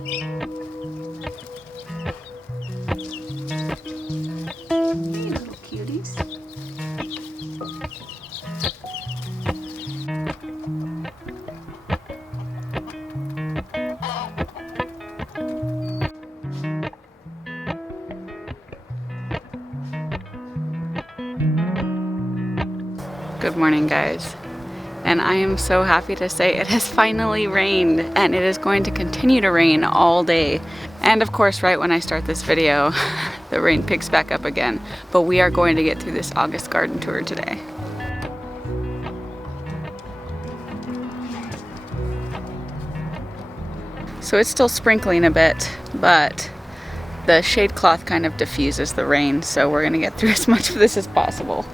little cuties. Good morning, guys. And I am so happy to say it has finally rained, and it is going to continue to rain all day. And of course, right when I start this video, the rain picks back up again. But we are going to get through this August garden tour today. So it's still sprinkling a bit, but the shade cloth kind of diffuses the rain, so we're gonna get through as much of this as possible.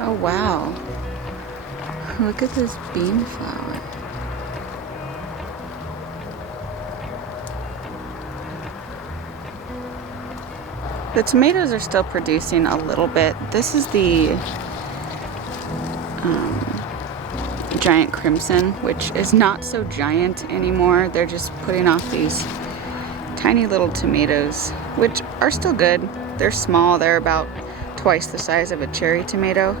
Oh wow, look at this bean flower. The tomatoes are still producing a little bit. This is the giant crimson, which is not so giant anymore. They're just putting off these tiny little tomatoes, which are still good. They're small, they're about twice the size of a cherry tomato.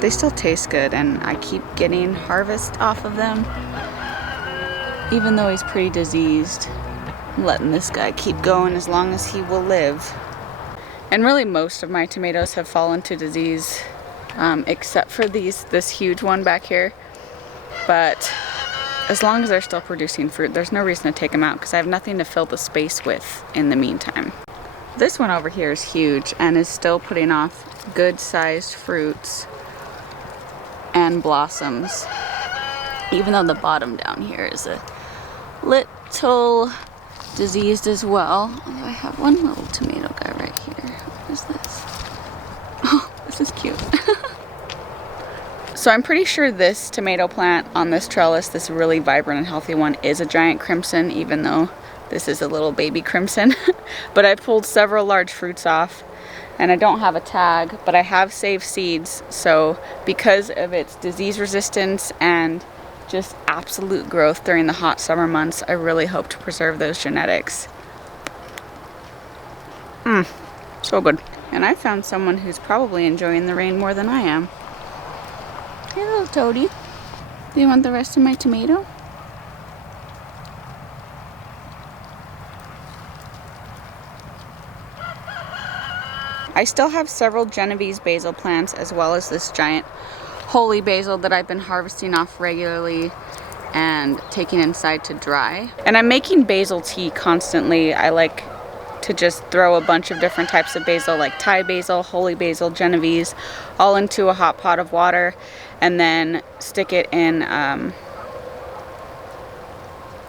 They still taste good, and I keep getting harvest off of them. Even though he's pretty diseased, I'm letting this guy keep going as long as he will live. And really most of my tomatoes have fallen to disease, except for this huge one back here. But as long as they're still producing fruit, there's no reason to take them out because I have nothing to fill the space with in the meantime. This one over here is huge and is still putting off good sized fruits and blossoms, even though the bottom down here is a little diseased as well. Although I have one little tomato guy right here. What is this? Oh, this is cute. So I'm pretty sure this tomato plant on this trellis, this really vibrant and healthy one, is a giant crimson, even though this is a little baby crimson. But I pulled several large fruits off, and I don't have a tag, but I have saved seeds. So because of its disease resistance and just absolute growth during the hot summer months, I really hope to preserve those genetics. So good. And I found someone who's probably enjoying the rain more than I am. Hey little toady, do you want the rest of my tomato? I still have several Genovese basil plants, as well as this giant holy basil that I've been harvesting off regularly and taking inside to dry. And I'm making basil tea constantly. I like to just throw a bunch of different types of basil, like Thai basil, holy basil, Genovese, all into a hot pot of water, and then stick it in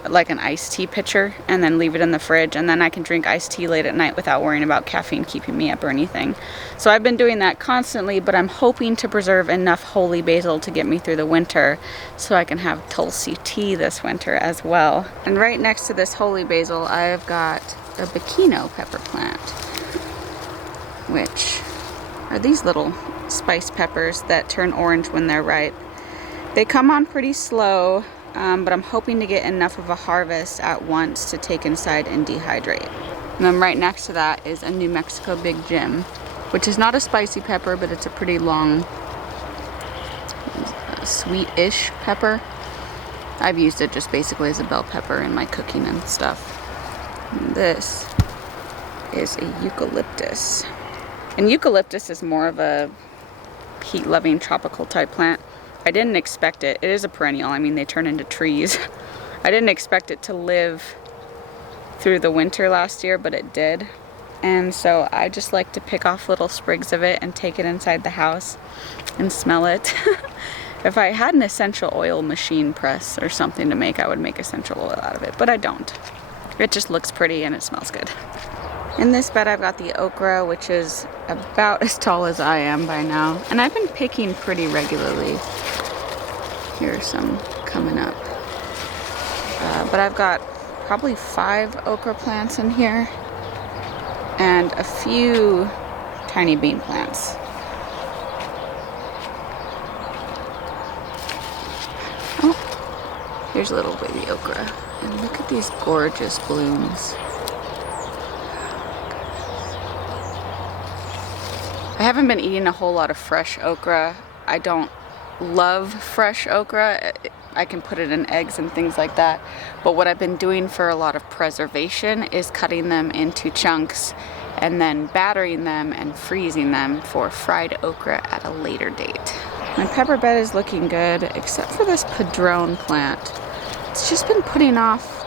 like an iced tea pitcher, and then leave it in the fridge, and then I can drink iced tea late at night without worrying about caffeine keeping me up or anything. So I've been doing that constantly, but I'm hoping to preserve enough holy basil to get me through the winter so I can have Tulsi tea this winter as well. And right next to this holy basil, I've got a Bikino pepper plant, which are these little spice peppers that turn orange when they're ripe. They come on pretty slow, but I'm hoping to get enough of a harvest at once to take inside and dehydrate. And then right next to that is a New Mexico Big Jim, which is not a spicy pepper, but it's a pretty long, sweet-ish pepper. I've used it just basically as a bell pepper in my cooking and stuff. And this is a eucalyptus. And eucalyptus is more of a heat-loving tropical type plant. I didn't expect it. It is a perennial. I mean, they turn into trees. I didn't expect it to live through the winter last year, but it did. And so I just like to pick off little sprigs of it and take it inside the house and smell it. If I had an essential oil machine press or something to make, I would make essential oil out of it, but I don't. It just looks pretty and it smells good. In this bed I've got the okra, which is about as tall as I am by now. And I've been picking pretty regularly. Here's some coming up. But I've got probably 5 okra plants in here and a few tiny bean plants. Here's little baby okra. And look at these gorgeous blooms. I haven't been eating a whole lot of fresh okra. I don't love fresh okra. I can put it in eggs and things like that. But what I've been doing for a lot of preservation is cutting them into chunks and then battering them and freezing them for fried okra at a later date. My pepper bed is looking good, except for this padrone plant. It's just been putting off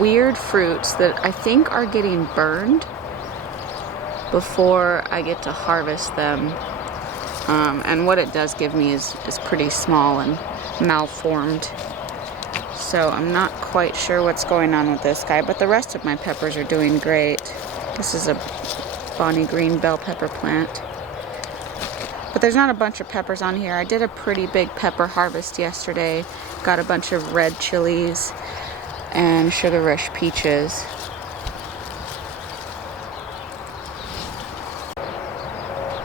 weird fruits that I think are getting burned before I get to harvest them. And what it does give me is pretty small and malformed. So I'm not quite sure what's going on with this guy, but the rest of my peppers are doing great. This is a Bonnie green bell pepper plant. But there's not a bunch of peppers on here. I did a pretty big pepper harvest yesterday. Got a bunch of red chilies and sugar rush peaches.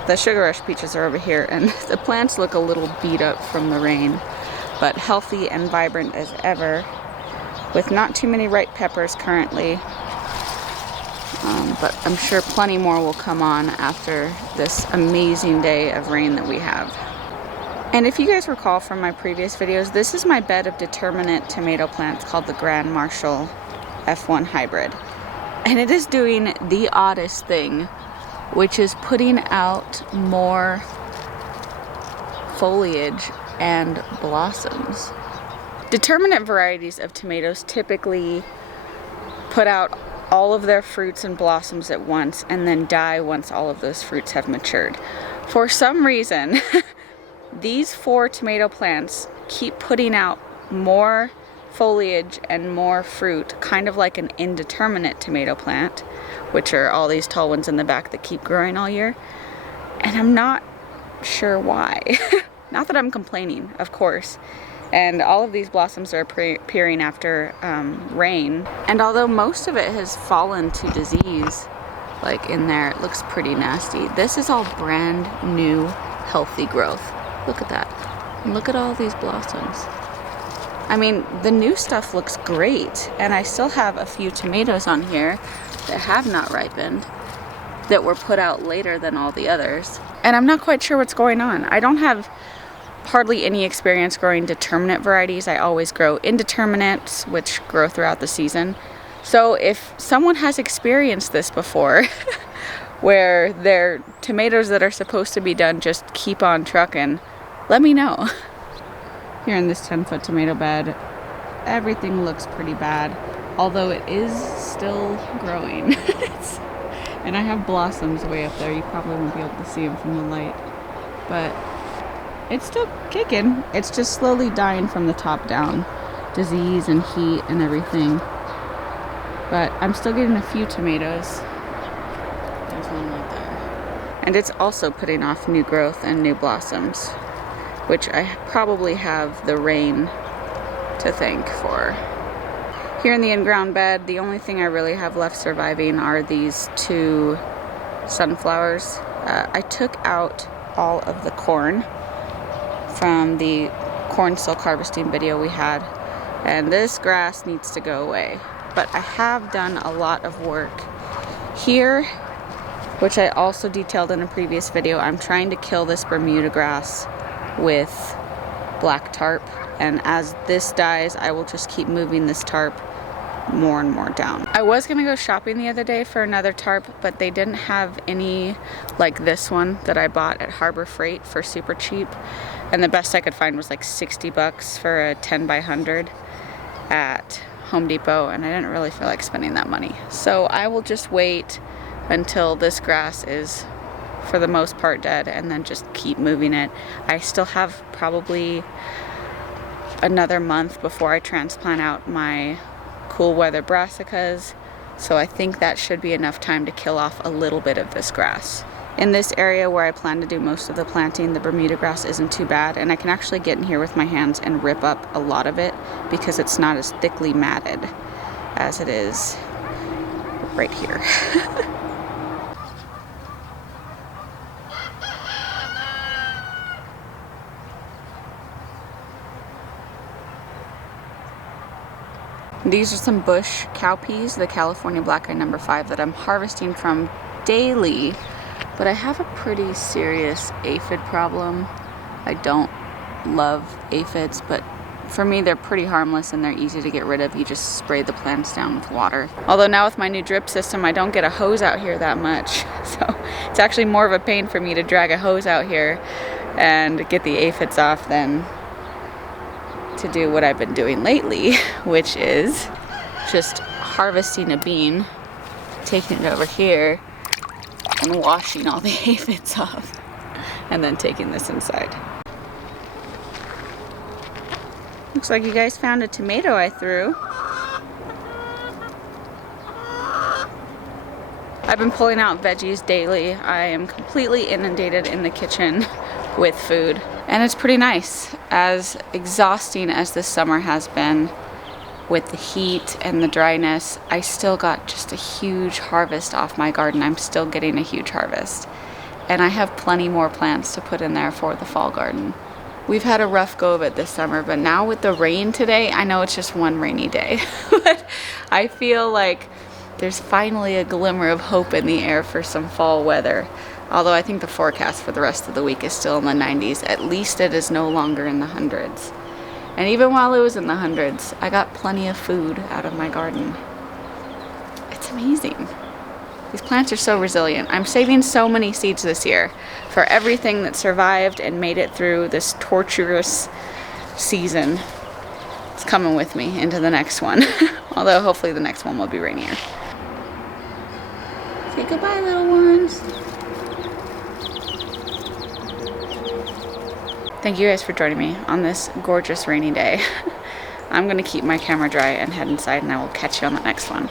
The sugar rush peaches are over here, and the plants look a little beat up from the rain, but healthy and vibrant as ever, with not too many ripe peppers currently. But I'm sure plenty more will come on after this amazing day of rain that we have. And if you guys recall from my previous videos, this is my bed of determinate tomato plants called the Grand Marshal F1 Hybrid. And it is doing the oddest thing, which is putting out more foliage and blossoms. Determinate varieties of tomatoes typically put out all of their fruits and blossoms at once and then die once all of those fruits have matured. For some reason, these 4 tomato plants keep putting out more foliage and more fruit, kind of like an indeterminate tomato plant, which are all these tall ones in the back that keep growing all year. And I'm not sure why. Not that I'm complaining, of course. And all of these blossoms are appearing after rain. And although most of it has fallen to disease, like in there, it looks pretty nasty. This is all brand new, healthy growth. Look at that. And look at all these blossoms. I mean, the new stuff looks great. And I still have a few tomatoes on here that have not ripened, that were put out later than all the others. And I'm not quite sure what's going on. I don't have hardly any experience growing determinate varieties. I always grow indeterminates, which grow throughout the season. So if someone has experienced this before, where their tomatoes that are supposed to be done just keep on trucking, let me know. Here in this 10-foot tomato bed, everything looks pretty bad, although it is still growing. And I have blossoms way up there. You probably won't be able to see them from the light, but it's still kicking. It's just slowly dying from the top down. Disease and heat and everything. But I'm still getting a few tomatoes. There's one right there. And it's also putting off new growth and new blossoms, which I probably have the rain to thank for. Here in the in-ground bed, the only thing I really have left surviving are these 2 sunflowers. I took out all of the corn from the corn silk harvesting video we had, and this grass needs to go away. But I have done a lot of work here, which I also detailed in a previous video. I'm trying to kill this Bermuda grass with black tarp, and as this dies, I will just keep moving this tarp more and more down. I was gonna go shopping the other day for another tarp, but they didn't have any like this one that I bought at Harbor Freight for super cheap, and the best I could find was like 60 bucks for a 10 by 100 at Home Depot, and I didn't really feel like spending that money. So I will just wait until this grass is for the most part dead and then just keep moving it. I still have probably another month before I transplant out my cool weather brassicas, so I think that should be enough time to kill off a little bit of this grass. In this area where I plan to do most of the planting, the Bermuda grass isn't too bad, and I can actually get in here with my hands and rip up a lot of it because it's not as thickly matted as it is right here. These are some bush cowpeas, the California Black Eye number 5 that I'm harvesting from daily, but I have a pretty serious aphid problem. I don't love aphids, but for me they're pretty harmless and they're easy to get rid of. You just spray the plants down with water. Although now with my new drip system, I don't get a hose out here that much. So it's actually more of a pain for me to drag a hose out here and get the aphids off than to do what I've been doing lately, which is just harvesting a bean, taking it over here, and washing all the aphids off, and then taking this inside. Looks like you guys found a tomato I threw. I've been pulling out veggies daily. I am completely inundated in the kitchen with food, and it's pretty nice. As exhausting as this summer has been with the heat and the dryness, I still got just a huge harvest off my garden. I'm still getting a huge harvest, and I have plenty more plants to put in there for the fall garden. We've had a rough go of it this summer, but now with the rain today, I know it's just one rainy day, but I feel like there's finally a glimmer of hope in the air for some fall weather. Although I think the forecast for the rest of the week is still in the 90s. At least it is no longer in the hundreds. And even while it was in the hundreds, I got plenty of food out of my garden. It's amazing. These plants are so resilient. I'm saving so many seeds this year for everything that survived and made it through this torturous season. It's coming with me into the next one. Although hopefully the next one will be rainier. Say goodbye, little ones. Thank you guys for joining me on this gorgeous rainy day. I'm gonna keep my camera dry and head inside, and I will catch you on the next one.